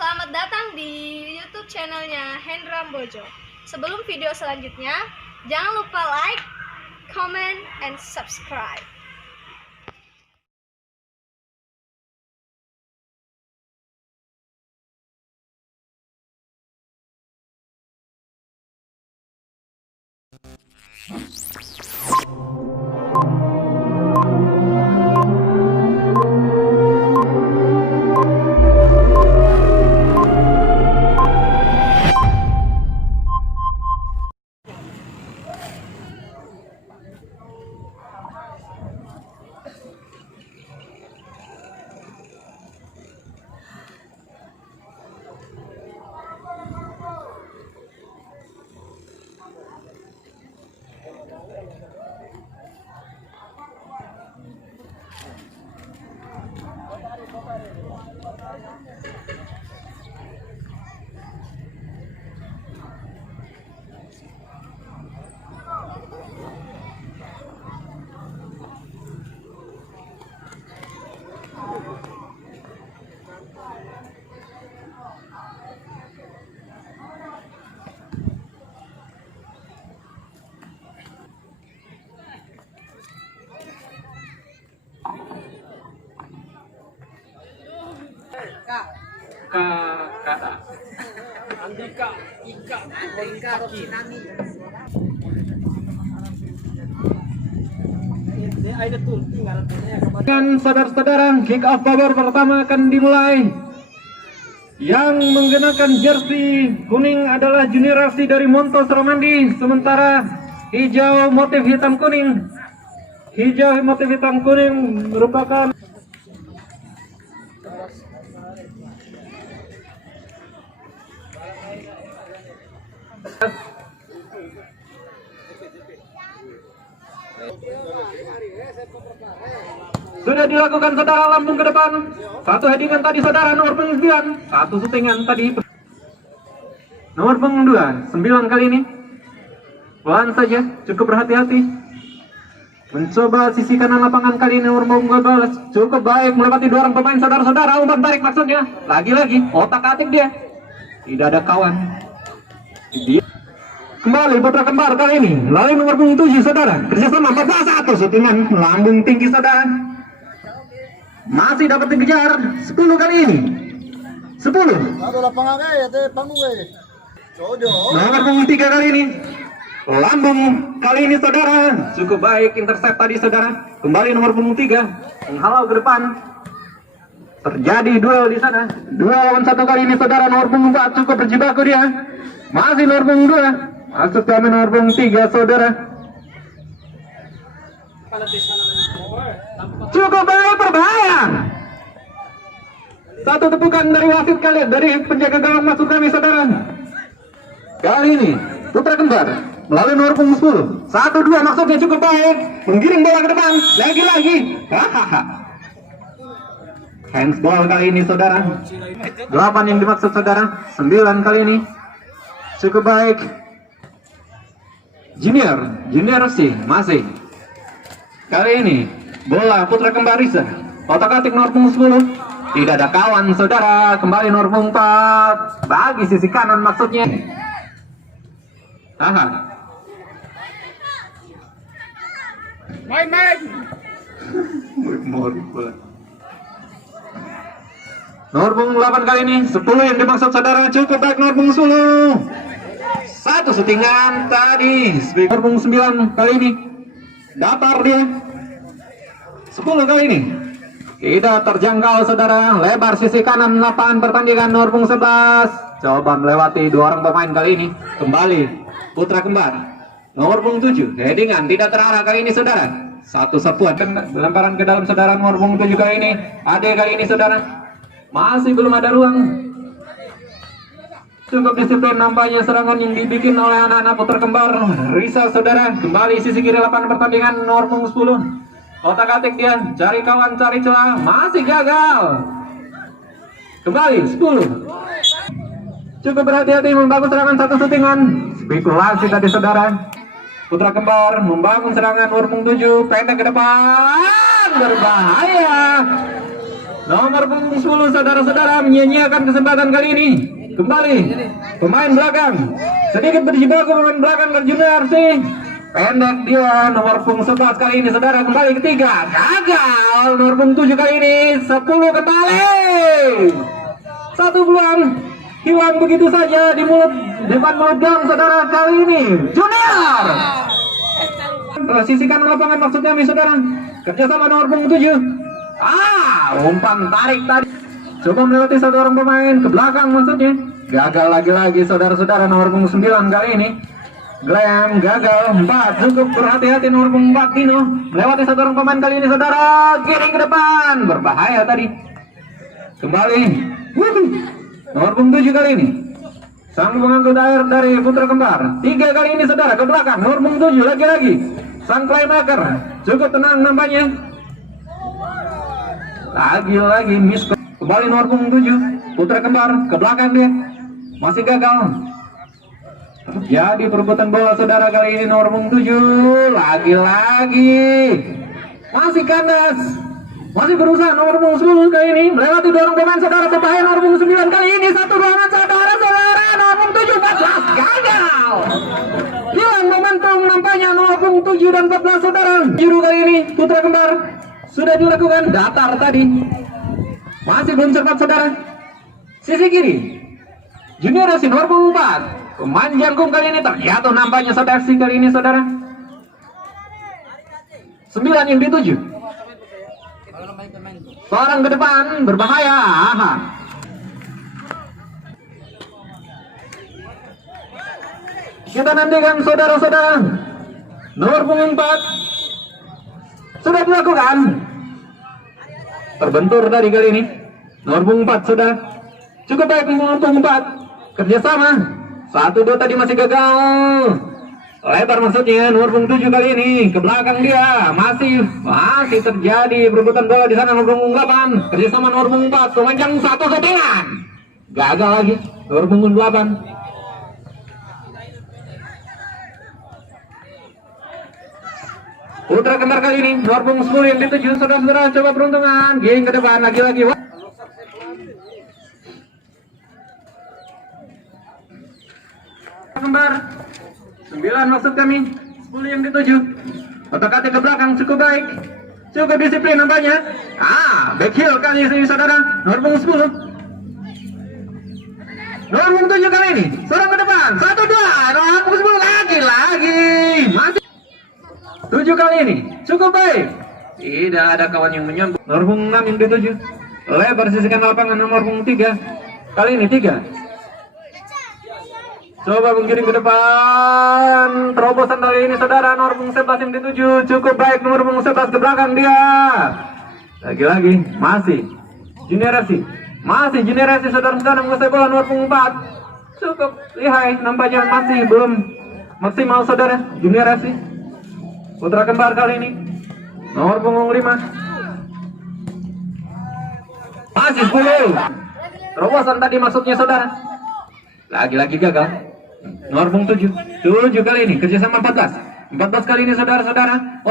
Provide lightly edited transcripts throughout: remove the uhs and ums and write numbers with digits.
Selamat datang di YouTube channelnya Hendra Bojo. Sebelum video selanjutnya, jangan lupa like, comment, and subscribe. Kata Andika Ika Kinani. Dengan saudara-saudara, kick off babak pertama akan dimulai. Yang menggunakan jersey kuning adalah Juniorasi dari Montos Romandi, sementara hijau motif hitam kuning. Hijau motif hitam kuning merupakan sudah dilakukan saudara, lambung ke depan. Satu headingan tadi saudara, nomor punggung 9. Satu syutingan tadi nomor punggung 2, 9 kali ini. Pelan saja, cukup berhati-hati. Mencoba sisi kanan lapangan kali ini, nomor punggung 12. Cukup baik, melewati dua orang pemain saudara-saudara. Umpan tarik maksudnya. Lagi-lagi, otak-atik dia. Tidak ada kawan. Dia kembali putra kembar kali ini. Lalu nomor punggung 7 saudara. Kerjasama 41, syutingan melambung tinggi saudara. Masih dapat dikejar 10 kali ini. 10. Nomor punggung 3 kali ini. Lambung kali ini saudara. Cukup baik, intercept tadi saudara. Kembali nomor punggung 3 menghalau ke depan. Terjadi duel di sana. 2 lawan 1 kali ini saudara. Nomor punggung 4 cukup berjibaku dia. Masih nomor punggung 2. Masuk kami nomor punggung 3 saudara. Cukup baik, berbahaya. Satu tepukan dari wasit kali, dari penjaga gawang masuk kami saudara. Kali ini putra kembar melalui nomor punggung 10. 1-2 maksudnya cukup baik. Menggiring bola ke depan. Lagi-lagi. Hahaha. Handsball kali ini saudara. 8 yang dimaksud saudara. 9 kali ini. Cukup baik. Junior sih masih. Kali ini bola putra kembar Risa. Otak-atik nomor punggung 10. Tidak ada kawan saudara. Kembali nomor punggung 4. Bagi sisi kanan maksudnya. Aha. Main. Nomor punggung 8 kali ini. 10 yang dimaksud saudara. Cukup baik nomor punggung 10. Satu syutingan tadi. Nomor punggung 9 kali ini. Datar dia. 10 kali ini. Tidak terjangkau saudara. Lebar sisi kanan lapangan pertandingan nomor punggung 11. Coba melewati 2 orang pemain kali ini. Kembali putra kembar nomor punggung 7. Headingan tidak terarah kali ini saudara. Satu serpuan lemparan ke dalam saudara. Nomor punggung 7 kali ini. Ade kali ini saudara. Masih belum ada ruang. Cukup disiplin nampaknya serangan yang dibikin oleh anak-anak putra kembar Risa saudara. Kembali sisi kiri lapangan pertandingan nomor punggung 10. Otak-atik dia, cari kawan, cari celah. Masih gagal. Kembali 10. Cukup berhati-hati membangun serangan satu syutingan. Spekulasi tadi saudara. Putra kembar membangun serangan nomor punggung 7. Pendek ke depan. Berbahaya. Nomor punggung 10 saudara-saudara. menyia-nyiakan kesempatan kali ini. Kembali pemain belakang. Sedikit berjibaku pemain belakang dan Junior sih. Pendek dia nomor punggung 11 kali ini saudara, kembali ketiga. Gagal nomor punggung 7 kali ini. 10 kembali. Satu peluang hilang begitu saja di depan mulut gawang saudara kali ini. Junior. Sisihkan lapangan maksudnya nih saudara. Kerjasama nomor punggung 7. Umpan tarik tadi. Coba melewati satu orang pemain ke belakang maksudnya. Gagal lagi-lagi saudara-saudara nomor punggung 9 kali ini. Glenn gagal 4. Cukup berhati-hati nomor punggung 4 Dino. Melewati satu orang pemain kali ini saudara. Giring ke depan. Berbahaya tadi. Kembali. Nomor punggung 7 kali ini. Sang pengangkut air dari putra kembar. 3 kali ini saudara ke belakang. Nomor punggung 7 lagi-lagi. Sang playmaker. Cukup tenang nampaknya. Lagi-lagi miss. Kembali nomor punggung 7 putra kembar ke belakang dia. Masih gagal. Jadi perebutan bola saudara kali ini nomor punggung 7. Lagi-lagi masih kandas. Masih berusaha nomor punggung 10 kali ini. Melewati dua orang pemain saudara, berbahaya nomor punggung 9 kali ini. Satu ruangan saudara-saudara nomor punggung 7 14. Gagal. Hilang momentum nampaknya nomor punggung 7 dan 14 saudara. Biru kali ini putra kembar sudah dilakukan datar tadi. Masih belum cepat saudara. Sisi kiri Junior Racing nomor punggung 4. Pemain jangkung kali ini terjatuh nampaknya saudara kali ini saudara. 9 yang dituju. Seorang ke depan berbahaya. Kita nantikan saudara-saudara. Nomor punggung 4 sudah dilakukan. Terbentur dari kali ini. Nomor punggung 4 sudah. Cukup baik nomor punggung 4. Kerjasama. 1-2 tadi masih gagal. Lebar maksudnya nomor punggung 7 kali ini ke belakang dia. Masih terjadi perebutan bola di sana nomor punggung 8. Kerjasama nomor punggung 4. Pemanjang 1 setengan. Gagal lagi nomor punggung 8. Putra kembar kali ini nomor punggung 10 yang dituju. Saudara-saudara coba peruntungan. Giring ke depan lagi-lagi. Kembar 9 maksud kami, 10 yang dituju. Otak-atik ke belakang cukup baik, cukup disiplin nampaknya. Back heel kali ini saudara, nomor punggung 10. Nomor punggung 7 kali ini, seorang ke depan, 1-2, nomor punggung 10 lagi. Masih 7 kali ini, cukup baik. Tidak ada kawan yang menyambut. Nomor punggung 6 yang dituju. Lebar sisihkan lapangan nomor punggung 3. Kali ini 3. Coba menggiring ke depan. Terobosan kali ini saudara nomor punggung 11 yang dituju. Cukup baik nomor punggung 11 ke belakang dia. Lagi-lagi masih generasi. Masih generasi saudara-saudara menguasai bola nomor punggung 4. Cukup lihai nampaknya masih belum maksimal saudara. Generasi putra kembar kali ini nomor punggung 5. Masih 10. Terobosan tadi maksudnya saudara. Lagi-lagi gagal. Nomor punggung 7 kali ini kerjasama 14 kali ini saudara-saudara.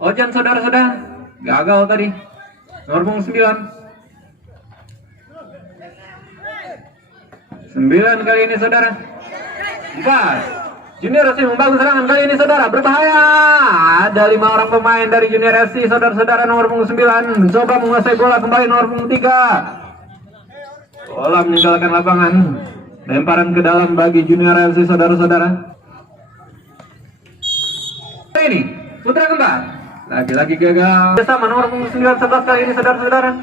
Ojan saudara-saudara gagal tadi. Nomor punggung 9 kali ini saudara. 4 Junior Racing membangun serangan kali ini saudara, berbahaya. Ada 5 orang pemain dari Junior Racing saudara-saudara. Nomor punggung 9 mencoba menguasai bola kembali nomor punggung 3. Bola meninggalkan lapangan. Lemparan ke dalam bagi Junior FC saudara-saudara. Ini putra kembar lagi-lagi gagal. Sama nomor punggung 9 11 kali ini saudara-saudara.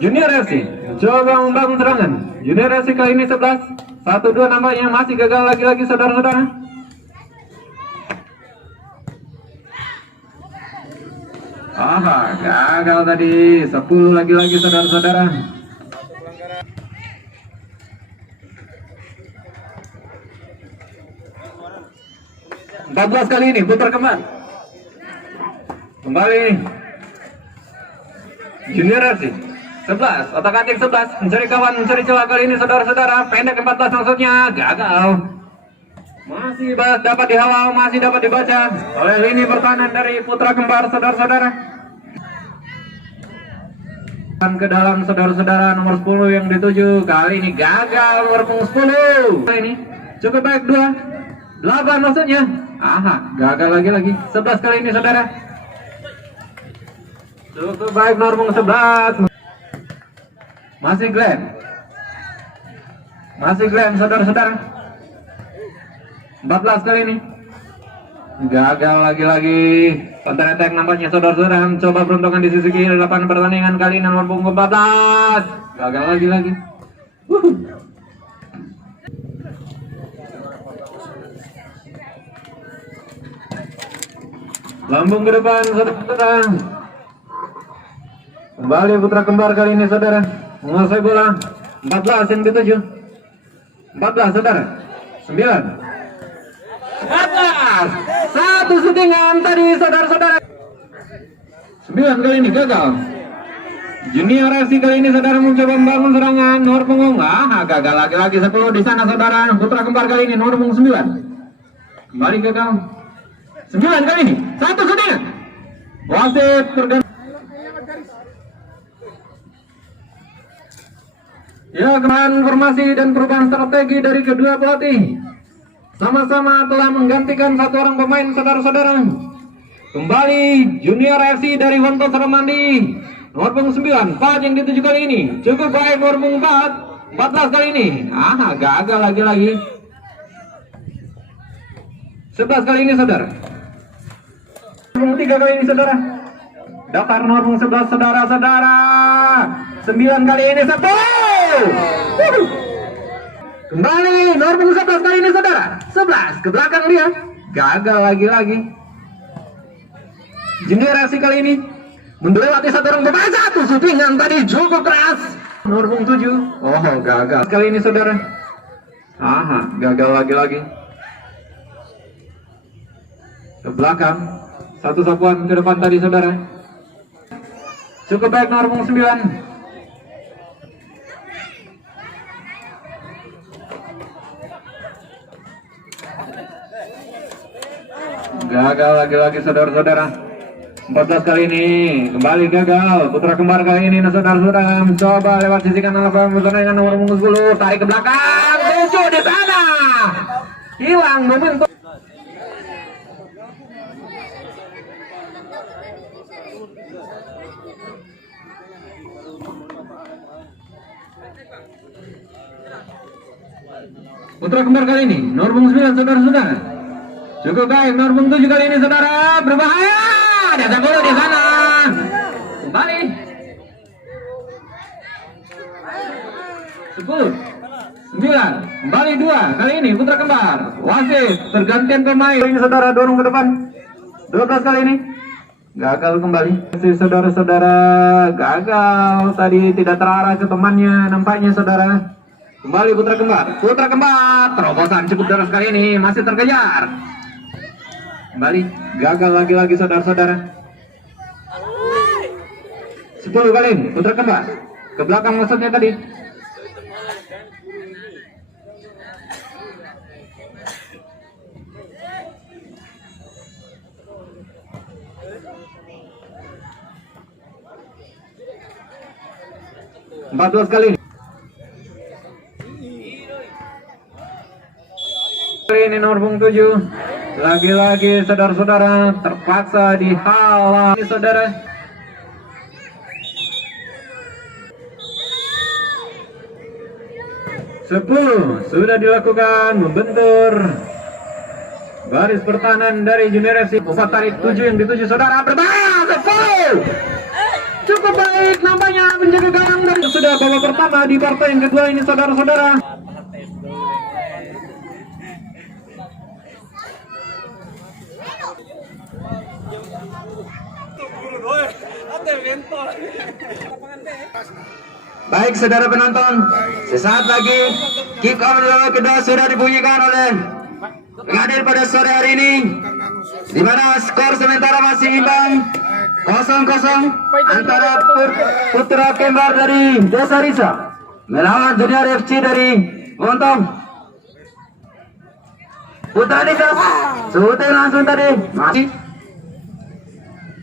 Junior FC coba membangun serangan. Junior FC kali ini 11 1-2 nampaknya masih gagal lagi-lagi saudara-saudara. Gagal tadi. 10 lagi-lagi saudara-saudara. 14 kali ini putar kembar. Kembali Junior FC 11, otak-atik 11, mencari kawan, mencari celah kali ini saudara-saudara. Pendek 14 maksudnya, gagal. Masih dapat dihalau, masih dapat dibaca oleh lini pertahanan dari putra kembar saudara-saudara. Ke dalam saudara-saudara nomor 10 yang dituju. Kali ini gagal nomor 10. Kali ini cukup baik 2. 8 maksudnya. Aha, gagal lagi. 11 kali ini saudara. Cukup baik nomor 11. Masih Glenn saudara-saudara. 14 kali ini. Gagal lagi. Counter attack nampaknya saudara-saudara. Coba peruntungan di sisi kiri 8 pertandingan kali ini nomor punggung 14. Gagal lagi. Lambung ke depan saudara. Kembali putra kembar kali ini saudara. Menguasai bola. 14 yang dituju. 14 saudara. 9. 14. Satu settingan tadi saudara-saudara. 9 kali ini gagal. Junior FC kali ini saudara mencoba membangun serangan nomor punggung. Gagal lagi 10 di sana saudara. Putra kembar kali ini nomor punggung 9. Kembali gagal. 9 kali ini. Satu settingan. Wasit tergantung. Ya, kemarin formasi dan perubahan strategi dari kedua pelatih. Sama-sama telah menggantikan satu orang pemain saudara-saudara. Kembali Junior FC dari Wonto Saramandi. Nomor punggung 9, 4 yang dituju kali ini. Cukup baik nomor punggung 4. 14 kali ini. Gagal lagi. 11 kali ini saudara. Nomor 3 kali ini saudara. Daftar nomor punggung 11 saudara-saudara. 9 kali ini 10. Kembali nomor punggung 11 kali ini saudara. 11 ke belakang dia. Gagal lagi. Junior FC kali ini melewati satu orang pemain. Satu shootingan tadi cukup keras. Nomor punggung 7. Gagal kali ini saudara. Gagal lagi. Ke belakang. Satu sapuan ke depan tadi saudara. Cukup baik nomor punggung 9. Gagal lagi saudara-saudara. 14 kali ini kembali gagal. Putra kembar kali ini saudara-saudara mencoba lewat sisi kanan pertandingan nomor 10. Tarik ke belakang. Lucu di sana. Hilang momentum. Putra kembar kali ini nomor 9 saudara-saudara. Cukup baik nomor punggung 7 kali ini saudara. Berbahaya. Ada gol di sana. Kembali 10 9. Kembali 2 kali ini putra kembar. Wasit pergantian pemain ini saudara, dorong ke depan. 12 kali ini gagal kembali. Saudara-saudara gagal tadi, tidak terarah ke temannya nampaknya saudara. Kembali putra kembar. Terobosan cukup deras kali ini, masih terkejar. Kembali gagal lagi saudara-saudara. 10 kali ini putra kembar ke belakang maksudnya tadi. Empat 14 kali ini. Ini nomor punggung 7. Lagi-lagi saudara-saudara terpaksa dihalang saudara. Sepuluh sudah dilakukan membentur baris pertahanan dari Junior FC. Umpat tarik 7 yang dituju saudara. Berbahaya 10. Cukup baik nampaknya menjaga gawang dari sudah babak pertama di partai yang kedua ini saudara-saudara. Baik saudara penonton, sesaat lagi kick off babak kedua sudah dibunyikan oleh pengadil pada sore hari ini, di mana skor sementara masih imbang 0-0 antara putra kembar dari Desa Risa melawan Junior FC dari Montong. Putra Desa syuting langsung tadi, masih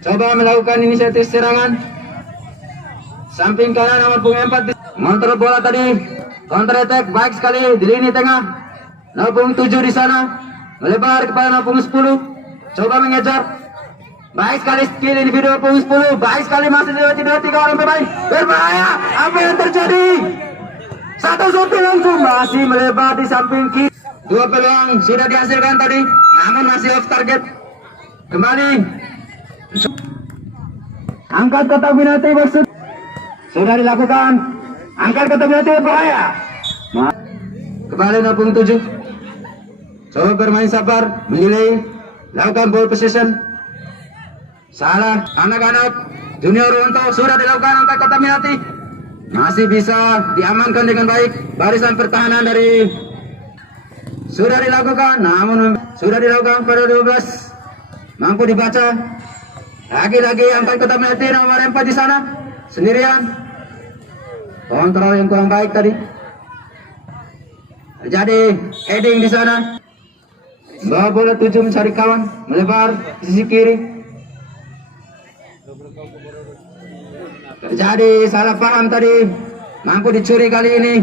coba melakukan inisiatif serangan. Samping kanan nomor punggung 4 mengontrol bola tadi. Counter attack baik sekali di lini tengah. Nomor punggung 7 di sana melebar kepada nomor punggung 10. Coba mengejar. Baik sekali skill individu punggung 10. Baik sekali masih dilewati 2-3 orang pemain. Berbahaya. Apa yang terjadi? Satu shooting langsung masih melebar di samping kiri. Dua peluang sudah dihasilkan tadi, namun masih off target. Kembali. Angkat kotak penalti maksud. Sudah dilakukan. Angkat kotak penalti berbahaya. Kembali 07. Coba bermain sabar, menilai, lakukan ball possession. Salah, anak-anak junior untuk sudah dilakukan angkat kotak penalti. Masih bisa diamankan dengan baik. Barisan pertahanan dari sudah dilakukan, namun sudah dilakukan pada 12. Mampu dibaca. Lagi-lagi angkat kotak penalti nomor 4 di sana sendirian. Kontrol yang kurang baik tadi. Terjadi heading di sana. Bawa bola 7 mencari kawan, melebar di sisi kiri. Terjadi salah paham tadi. Mampu dicuri kali ini.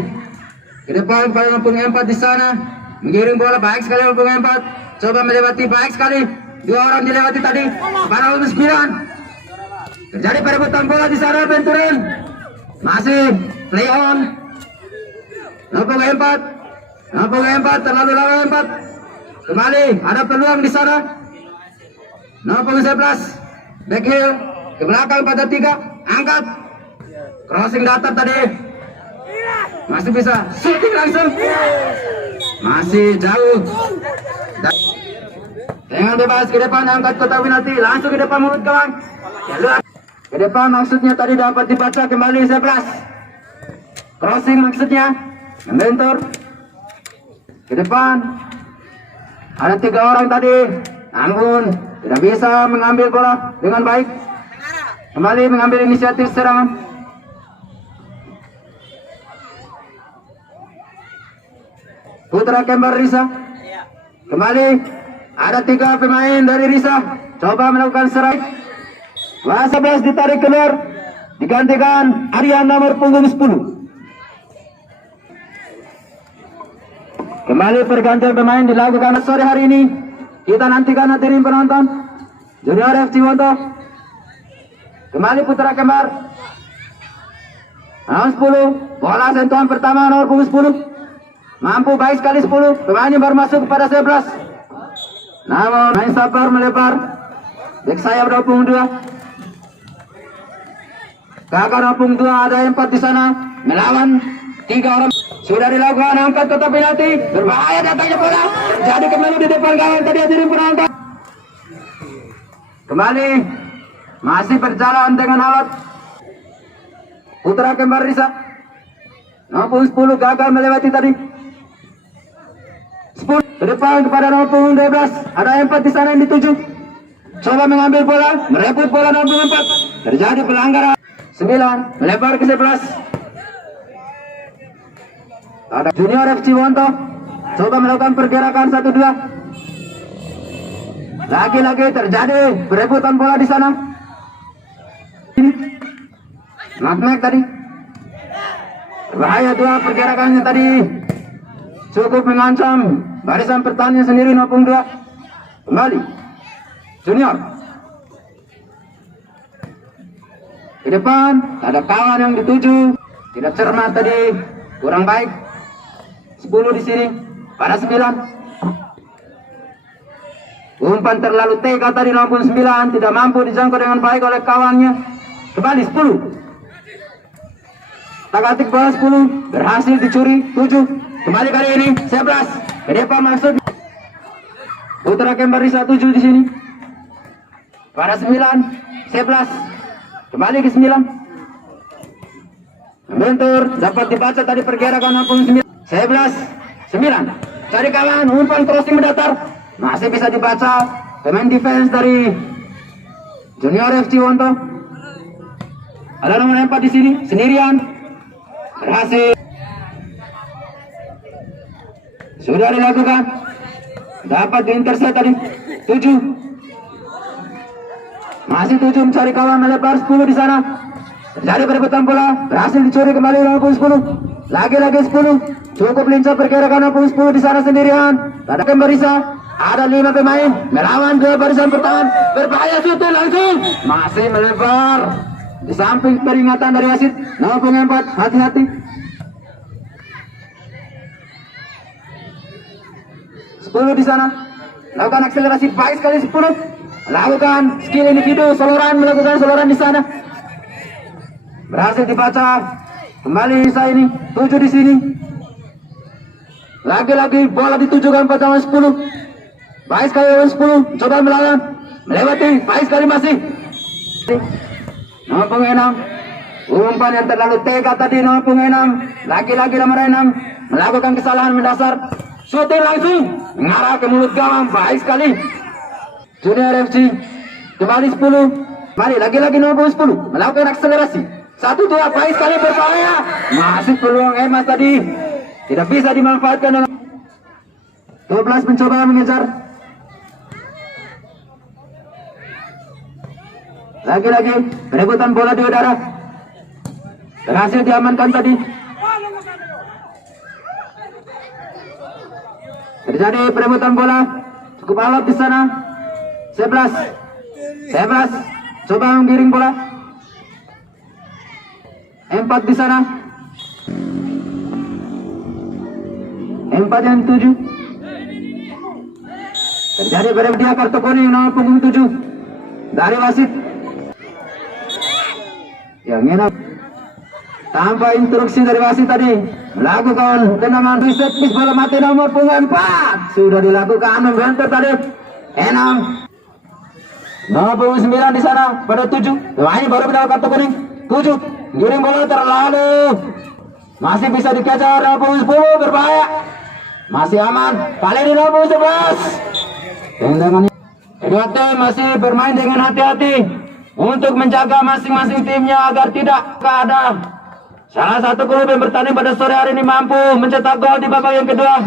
Ke depan pada nomor 4 di sana. Mengiring bola baik sekali nomor 4. Coba melewati baik sekali. Dua orang dilewati tadi. Pada nomor 9. Terjadi perebutan bola di sana benturan. Masih play on. Nomor 4. Nomor 4 terlalu lama 4. Kembali ada peluang di sana. Nomor 11. Back heel ke belakang pada 3. Angkat. Crossing datar tadi. Masih bisa shooting langsung. Masih jauh. Dengan bebas ke depan angkat kotak penalti. Langsung ke depan mulut kawan. Ke depan maksudnya tadi dapat dibaca kembali 11. Crossing maksudnya. Membentur. Ke depan. Ada 3 orang tadi. Namun tidak bisa mengambil bola dengan baik. Kembali mengambil inisiatif serangan. Putra Kembar Risa. Kembali ada 3 pemain dari Risa. Coba melakukan serang. Bola 11 ditarik keluar. Digantikan Aryan nomor punggung 10. Kembali pergantian pemain dilakukan sore hari ini. Kita nantikan hadirin penonton. Junior FC Wonto. Kembali Putra Kembar. Nomor 10. Bola sentuhan pertama nomor punggung 10. Mampu baik sekali 10. Pemain baru masuk kepada 11. Namun main sabar melebar. Back sayap nomor punggung 2. Kakak nomor punggung 2 ada 4 di sana. Melawan 3 orang. Sudah dilakukan angkat kotak penalti. Berbahaya datangnya bola. Jadi kembali di depan gawang tadi hadirin penonton. Kembali masih berjalan dengan alat. Putra Kembar Risa. Nomor 10 gagal melewati tadi. 10 ke depan kepada nomor punggung 12. Ada 4 di sana yang dituju. Coba mengambil bola, merebut bola nomor 4. Terjadi pelanggaran. 9 melebar ke 11. Ada Junior FC Wonto. Coba melakukan pergerakan 1-2. Lagi-lagi terjadi perebutan bola di sana. Nutmeg tadi. Bahaya 2 pergerakannya tadi. Cukup mengancam barisan pertahanan sendiri nomor 2. Kembali Junior. Di depan ada kawan yang dituju. Tidak cermat tadi. Kurang baik. 10 di sini pada 9. Umpan terlalu tega tadi nomor 9. Tidak mampu dijangkau dengan baik oleh kawannya. Kembali 10. Tak-atik bola 10. Berhasil dicuri 7. Kembali kali ini 11. Ke depan maksud. Putra Kembar Risa 7 di sini. Pada 9. 11. Kembali ke 9. Membentur. Dapat dibaca tadi pergerakan nomor 9. 11, 9. Cari kawan, umpan crossing mendatar. Masih bisa dibaca. Pemain defense dari Junior FC Wonto. Ada nomor 4 di sini, sendirian. Berhasil. Sudah dilakukan. Dapat diintercept tadi. 7. Masih 7 mencari kawan melebar 10 di sana. Terjadi perebutan bola, berhasil dicuri kembali nomor 10. Lagi-lagi 10. Cukup lincah pergerakan nomor 10 di sana sendirian. Tadakan Barisa. Ada 5 pemain melawan 2 barisan pertahanan. Berbahaya syuting langsung. Masih melebar. Di samping peringatan dari wasit. Nomor 4, hati-hati. Sepuluh di sana. Lakukan akselerasi baik sekali 10. Lakukan skill individu soloran, melakukan soloran di sana. Berhasil dibaca. Kembali saya ini 7 di sini. Lagi-lagi bola ditujukan pada nomor 10. Baik sekali nomor 10. Coba melawan. Melewati. Baik sekali masih. Nomor 6. Umpan yang terlalu tega tadi nomor 6. Lagi-lagi nomor 6. Melakukan kesalahan mendasar. Shooting langsung. Mengarah ke mulut gawang. Baik sekali. Junior FC. Kembali 10. Mari lagi-lagi nomor 10. Melakukan akselerasi. 1-2. Baik sekali berbahaya. Masih peluang Emas tadi. Tidak bisa dimanfaatkan. 12 mencoba mengejar. Lagi-lagi perebutan bola di udara. Berhasil diamankan tadi. Terjadi perebutan bola. Cukup alot di sana. 11. Coba menggiring bola. 4 di sana. 4 yang 7. Terjadi perebutan kartu kuning nomor punggung 7 dari wasit. Yang enak tanpa instruksi dari wasit tadi melakukan tendangan reset miss bola mati nomor punggung 4 sudah dilakukan membentur tadi 6 nomor punggung 9 di sana pada 7. Wah, ini baru mendapat kartu kuning 7. Giring bola terlalu masih bisa dikejar nomor punggung 10 berbahaya masih aman kali ini nomor punggung 11. Tendangan kedua tim masih bermain dengan hati-hati untuk menjaga masing-masing timnya agar tidak ada salah satu klub yang bertanding pada sore hari ini mampu mencetak gol di babak yang kedua.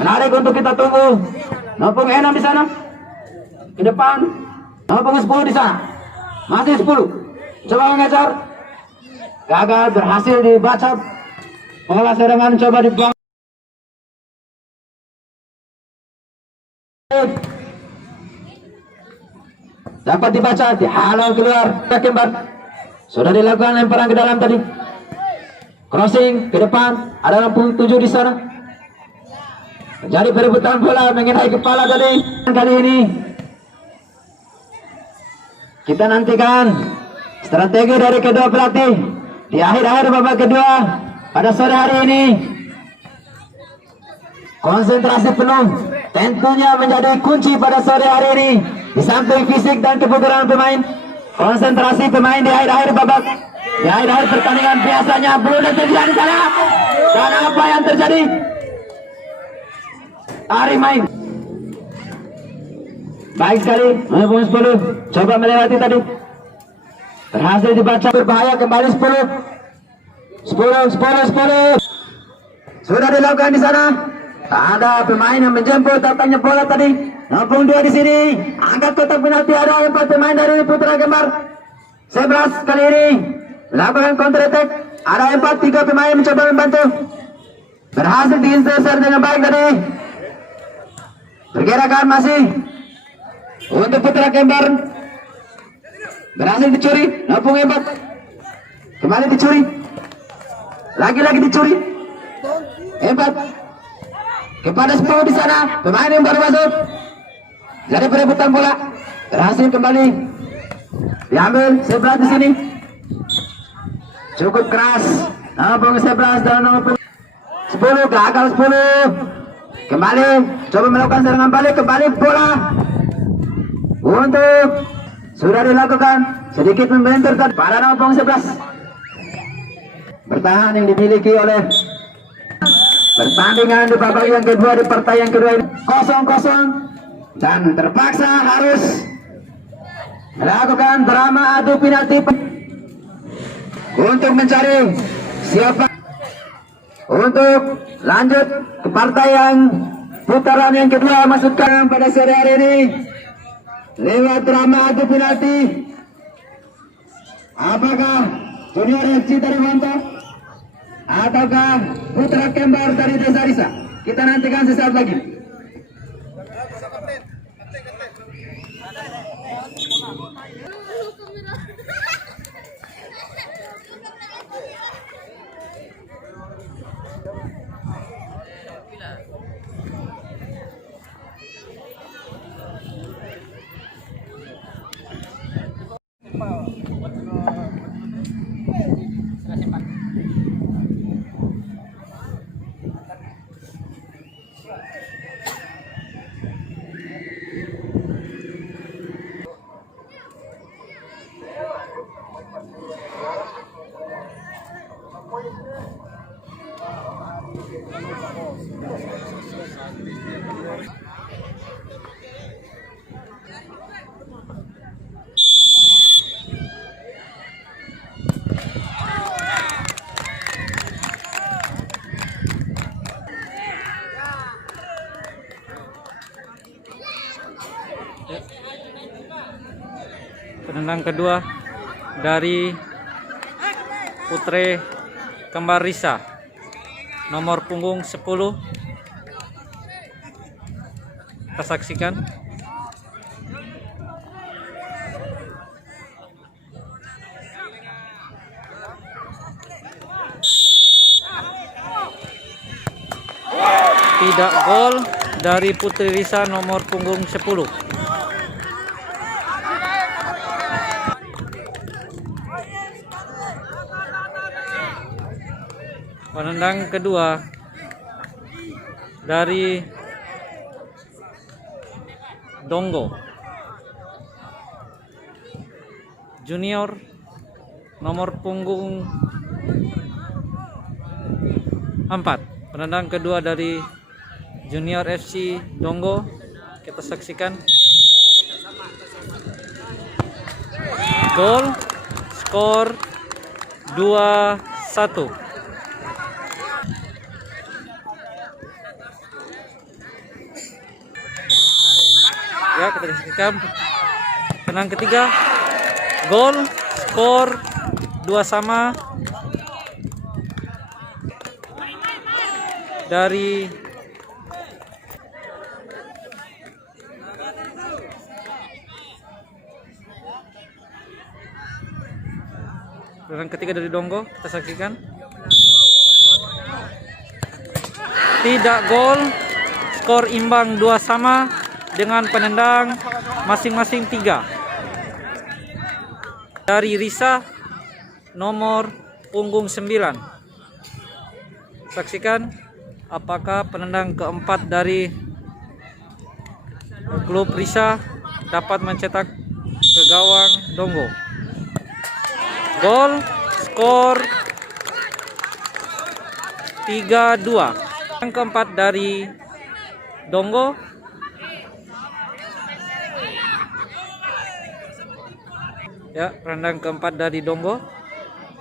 Menarik untuk kita tunggu. Nomor 6 di sana ke depan. Nomor 10 di sana. Masih 10. Coba mengejar. Gagal, berhasil dibaca. Bola serangan coba dibuang. Dapat dibaca, dihalau keluar. Kembar. Sudah dilakukan lemparan ke dalam tadi. Crossing ke depan. Ada lampu 7 di sana. Jadi perebutan bola mengenai kepala tadi. Kali ini kita nantikan strategi dari kedua pelatih di akhir-akhir babak kedua pada sore hari ini. Konsentrasi penuh tentunya menjadi kunci pada sore hari ini. Di samping fisik dan kebugaran pemain, konsentrasi pemain di akhir-akhir babak, di akhir-akhir pertandingan biasanya belum terjadi di sana. Dan apa yang terjadi? Ari main baik sekali, nomor 10 coba melewati tadi, berhasil dibaca, berbahaya kembali 10. Sudah dilakukan di sana. Ada pemain yang menjemput datangnya bola tadi. Nomor 2 di sini. Angkat kotak penalti, ada 4 pemain dari Putra Kembar. 11 kali ini melakukan counter attack. Ada 3 pemain mencoba membantu. Berhasil diinserser dengan baik tadi. Pergerakan masih untuk Putra Kembar. Berhasil dicuri. Nomor 4 kembali dicuri. Lagi-lagi dicuri. 4 kepada 10 di sana, pemain yang baru masuk. Jadi perebutan bola berhasil kembali diambil 11 di sini. Cukup keras. Nomor 11 dan nomor 10 gagal 10. Kembali coba melakukan serangan balik, kembali bola untuk sudah dilakukan sedikit membentur pada nomor 11. Bertahan yang dimiliki oleh pertandingan di babak yang kedua, di pertandingan kedua ini 0-0 dan terpaksa harus melakukan drama adu penalti untuk mencari siapa untuk lanjut ke partai yang putaran yang kedua masukkan pada sore hari ini lewat drama adu penalti. Apakah Junior FC dari Mantap ataukah Putra Kembar dari Desa Risa? Kita nantikan sesaat lagi. Penendang kedua dari Putre Kembar Risa, nomor punggung 10. Kita saksikan. Tidak gol dari Putri Risa nomor punggung 10. Penendang kedua dari Donggo Junior nomor punggung 4. Penendang kedua dari Junior FC Donggo, kita saksikan. Gol, skor 2-1. Ya, kita saksikan penang ketiga. Gol, skor 2 sama dari penang ketiga dari Donggo, kita saksikan. Tidak gol, skor imbang 2 sama dengan penendang masing-masing 3 dari Risa nomor punggung 9. Saksikan apakah penendang keempat dari klub Risa dapat mencetak ke gawang Donggo. Gol, skor 3-2. Yang keempat dari Donggo. Ya, penendang keempat dari Donggo.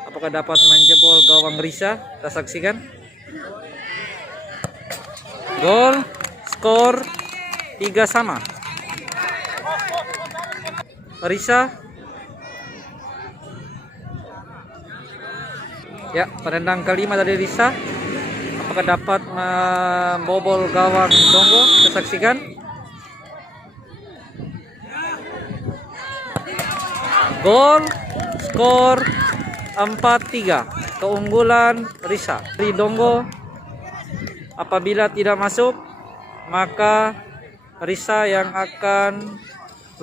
Apakah dapat menjebol gawang Risa? Kita saksikan. Gol, skor 3 sama. Risa. Ya, penendang kelima dari Risa. Apakah dapat membobol gawang Donggo? Kita saksikan. Gol, skor 4-3, keunggulan Risa. Dari Donggo, apabila tidak masuk, maka Risa yang akan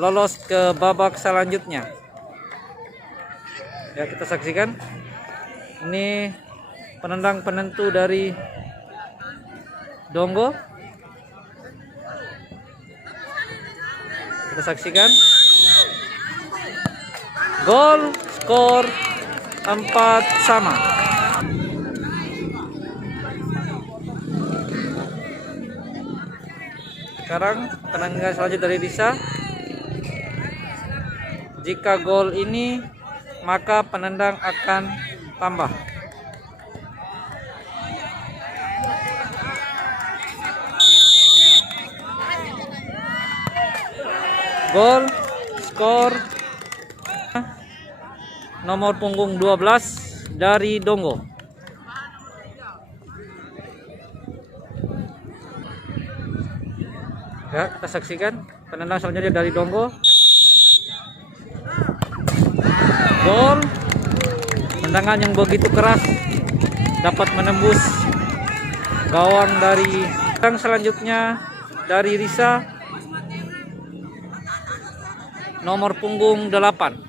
lolos ke babak selanjutnya. Ya, kita saksikan. Ini penendang penentu dari Donggo. Kita saksikan. Gol, skor 4 sama. Sekarang penendang selanjutnya dari Risa. Jika gol ini, maka penendang akan tambah. Gol, skor nomor punggung 12 dari Donggo. Ya, kita saksikan penendang selanjutnya dari Donggo. Gol. Tendangan yang begitu keras dapat menembus gawang dari yang selanjutnya dari Risa nomor punggung 8.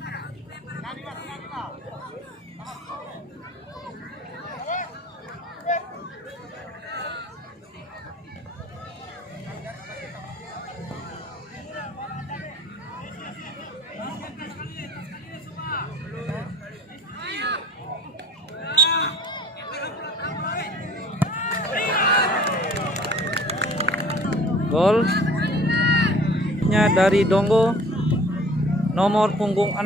Golnya dari Donggo nomor punggung 6.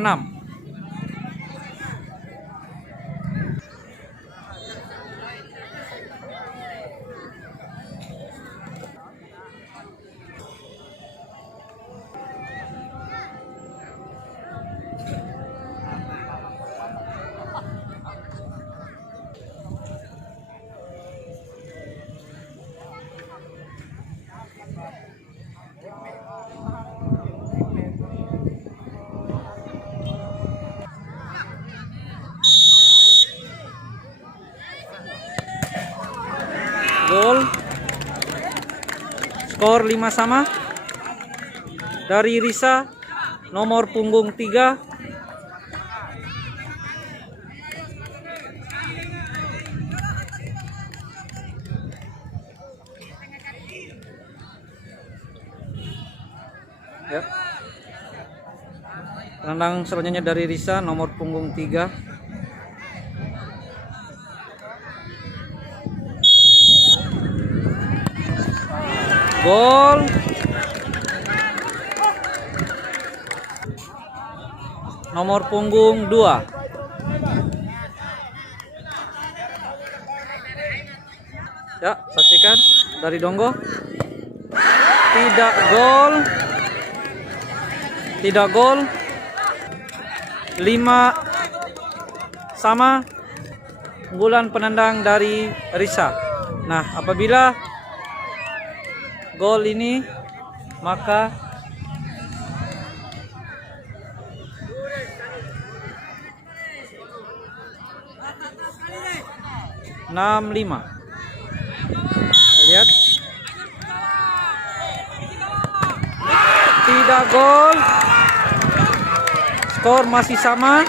Gol. Skor 5 sama dari Risa nomor punggung 3. Ya. Penendang selanjutnya dari Risa nomor punggung 3. Gol. Nomor punggung 2. Ya, saksikan dari Donggo. Tidak gol. Tidak gol. 5 sama. Unggulan penendang dari Risa. Nah, apabila gol ini maka enam lima. Lihat, tidak gol. Skor masih sama.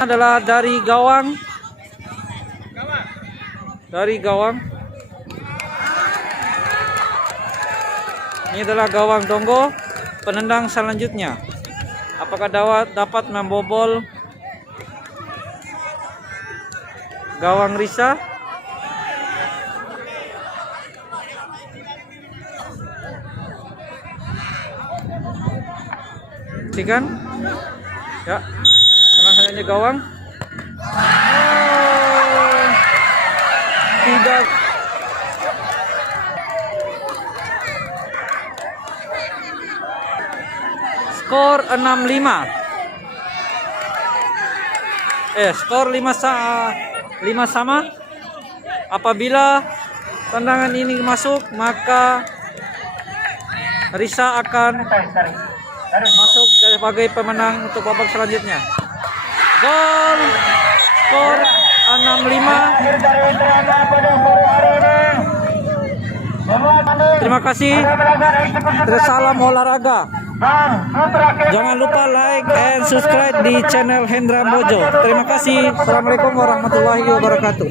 Adalah dari gawang. Dari gawang. Ini adalah gawang Donggo. Penendang selanjutnya, apakah dapat membobol gawang Risa? Sikan? Ya, selanjutnya gawang. Oh, tidak. Skor 6-5. Skor 5 sama. Apabila tendangan ini masuk, maka Risa akan masuk sebagai pemenang untuk babak selanjutnya. Gol. Skor 6-5. Terima kasih. Salam olahraga. Jangan lupa like and subscribe di channel Hendra Mojo. Terima kasih. Assalamualaikum warahmatullahi wabarakatuh.